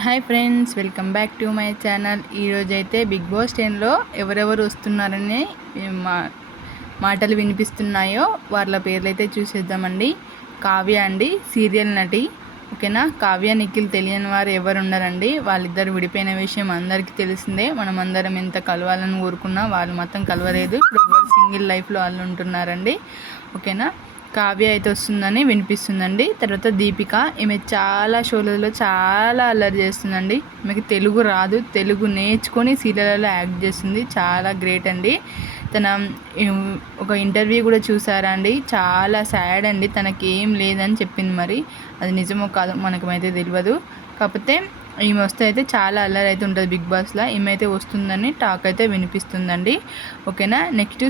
Hi friends, welcome back to my channel. ఈరోజైతే big boss 10లో ఎవరెవరు వస్తున్నారని మా మాటలు వినిపిస్తున్నాయో వాళ్ళ పేర్లు అయితే చూసేద్దామండి. కావ్య అండి, సీరియల్ నటి. ఓకేనా. కావ్య, నిఖిల్ తెలియని వారు ఎవరు ఉండరండి. వాళ్ళిద్దరు విడిపోయిన విషయం అందరికీ తెలిసిందే. మనం అందరం ఎంత కలవాలని కోరుకున్నా వాళ్ళు మాత్రం కలవలేదు. ఇప్పుడు ఎవరు సింగిల్ లైఫ్లో వాళ్ళు ఉంటున్నారండి. ఓకేనా. కావ్య అయితే వస్తుందని వినిపిస్తుందండి. తర్వాత దీపిక, ఈమె చాలా షోలలో చాలా అల్లరి చేస్తుందండి. ఈమెకి తెలుగు రాదు, తెలుగు నేర్చుకొని సీరియల్లో యాక్ట్ చేస్తుంది. చాలా గ్రేట్ అండి. తన ఒక ఇంటర్వ్యూ కూడా చూసారా అండి, చాలా సాడ్ అండి. తనకి ఏం లేదని చెప్పింది. మరి అది నిజమో కాదో మనకమైతే తెలియదు. కాకపోతే ఈమె వస్తే అయితే చాలా అల్లరి అయితే ఉంటుంది బిగ్ బాస్లో. ఈమె అయితే వస్తుందని టాక్ అయితే వినిపిస్తుందండి. ఓకేనా. నెక్స్ట్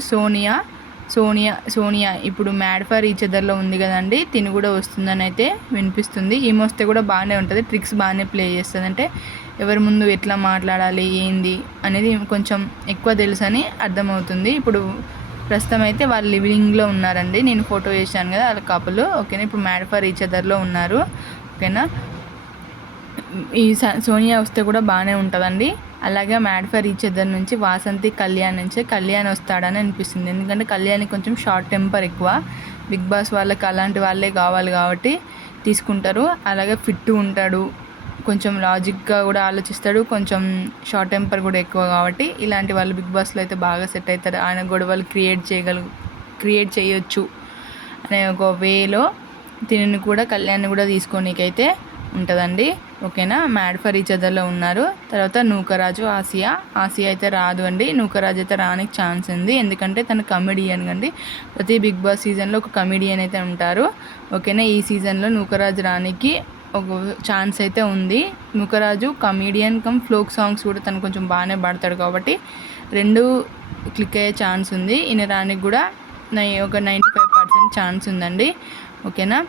సోనియా ఇప్పుడు మ్యాడ్ ఫర్ ఈచ్ అదర్లో ఉంది కదండి, తిని కూడా వస్తుందని అయితే వినిపిస్తుంది. ఈమె వస్తే కూడా బాగానే ఉంటుంది, ట్రిక్స్ బాగానే ప్లే చేస్తుంది. అంటే ఎవరి ముందు ఎట్లా మాట్లాడాలి ఏంది అనేది కొంచెం ఎక్కువ తెలుసు అని అర్థమవుతుంది. ఇప్పుడు ప్రస్తుతం అయితే వాళ్ళు లివింగ్లో ఉన్నారండి. నేను ఫోటో వేసాను కదా వాళ్ళ కపుల్. ఓకేనా. ఇప్పుడు మ్యాడ్ ఫర్ ఈచ్ అదర్లో ఉన్నారు. ఓకేనా. ఈ సోనియా వస్తే కూడా బాగానే ఉంటుందండి. అలాగే మ్యాడ్ ఫర్ ఈచ్ అదర్ నుంచి వాసంతి కళ్యాణ్ నుంచి కళ్యాణ్ వస్తాడని అనిపిస్తుంది. ఎందుకంటే కళ్యాణ్ కొంచెం షార్ట్ టెంపర్ ఎక్కువ. బిగ్ బాస్ వాళ్ళకి అలాంటి వాళ్ళే కావాలి కాబట్టి తీసుకుంటారు. అలాగే ఫిట్ ఉంటాడు, కొంచెం లాజిక్గా కూడా ఆలోచిస్తాడు, కొంచెం షార్ట్ టెంపర్ కూడా ఎక్కువ కాబట్టి ఇలాంటి వాళ్ళు బిగ్ బాస్లో అయితే బాగా సెట్ అవుతారు. ఆయన గొడవలు క్రియేట్ చేయొచ్చు అనే ఒక వేలో తిని కూడా కళ్యాణ్ కూడా తీసుకోనీకైతే ఉంటుందండి. ఓకేనా. మ్యాడ్ ఫర్ ఈచ్ అదర్లో ఉన్నారు. తర్వాత నూకరాజు, ఆసియా అయితే రాదు అండి. నూకరాజు అయితే రానికి ఛాన్స్ ఉంది, ఎందుకంటే తను కమెడియన్ అండి. ప్రతి బిగ్ బాస్ సీజన్లో ఒక కమెడియన్ అయితే ఉంటారు. ఓకేనా. ఈ సీజన్లో నూకరాజు రానికి ఒక ఛాన్స్ అయితే ఉంది. నూకరాజు కమెడియన్ ఫ్లోక్ సాంగ్స్ కూడా తను కొంచెం బాగానే పాడతాడు కాబట్టి రెండు క్లిక్ అయ్యే ఛాన్స్ ఉంది. ఈయన రానికి కూడా ఒక 95% ఛాన్స్ ఉందండి. ఓకేనా.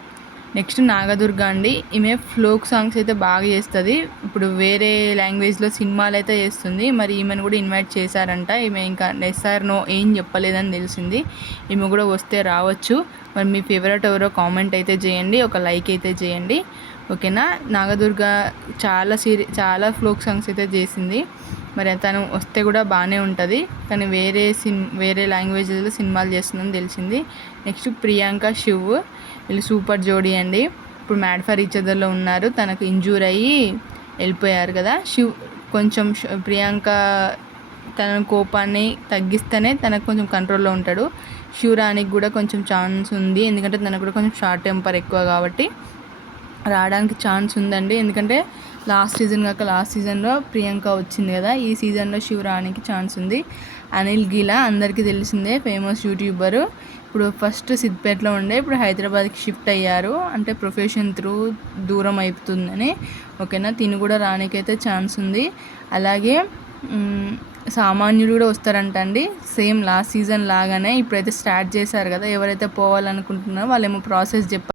నెక్స్ట్ నాగదుర్గ అండి. ఈమె ఫ్లోక్ సాంగ్స్ అయితే బాగా చేస్తుంది. ఇప్పుడు వేరే లాంగ్వేజ్లో సినిమాలు అయితే చేస్తుంది. మరి ఈమెను కూడా ఇన్వైట్ చేశారంట. ఈమె ఇంకా ఎస్ఆర్ నో ఏం చెప్పలేదని తెలిసింది. ఈమె కూడా వస్తే రావచ్చు. మరి మీ ఫేవరెట్ ఎవరో కామెంట్ అయితే చేయండి, ఒక లైక్ అయితే చేయండి. ఓకేనా. నాగదుర్గ చాలా ఫ్లోక్ సాంగ్స్ అయితే చేసింది. మరి తను వస్తే కూడా బాగానే ఉంటుంది. కానీ వేరే లాంగ్వేజ్లో సినిమాలు చేస్తుందని తెలిసింది. నెక్స్ట్ ప్రియాంక, శివ్ వీళ్ళు సూపర్ జోడీ అండి. ఇప్పుడు మ్యాడ్ ఫర్ ఈచ్ అదర్లో ఉన్నారు. తనకు ఇంజూర్ అయ్యి వెళ్ళిపోయారు కదా. కొంచెం ప్రియాంక తన కోపాన్ని తగ్గిస్తేనే తనకు కొంచెం కంట్రోల్లో ఉంటాడు. శివరానికి కూడా కొంచెం ఛాన్స్ ఉంది, ఎందుకంటే తనకు కూడా కొంచెం షార్ట్ టెంపర్ ఎక్కువ కాబట్టి రావడానికి ఛాన్స్ ఉందండి. ఎందుకంటే లాస్ట్ సీజన్లో ప్రియాంక వచ్చింది కదా, ఈ సీజన్లో శివరానికి ఛాన్స్ ఉంది. అనిల్ గీలా అందరికీ తెలిసిందే, ఫేమస్ యూట్యూబరు. ఇప్పుడు ఫస్ట్ సిద్దిపేటలో ఉండే, ఇప్పుడు హైదరాబాద్కి షిఫ్ట్ అయ్యారు. అంటే ప్రొఫెషన్ త్రూ దూరం అయిపోతుందని. ఓకేనా. తిని కూడా రానికైతే ఛాన్స్ ఉంది. అలాగే సామాన్యులు కూడా వస్తారంట అండి. సేమ్ లాస్ట్ సీజన్ లాగానే ఇప్పుడైతే స్టార్ట్ చేశారు కదా. ఎవరైతే పోవాలనుకుంటున్నారో వాళ్ళేమో ప్రాసెస్ చెప్పారు.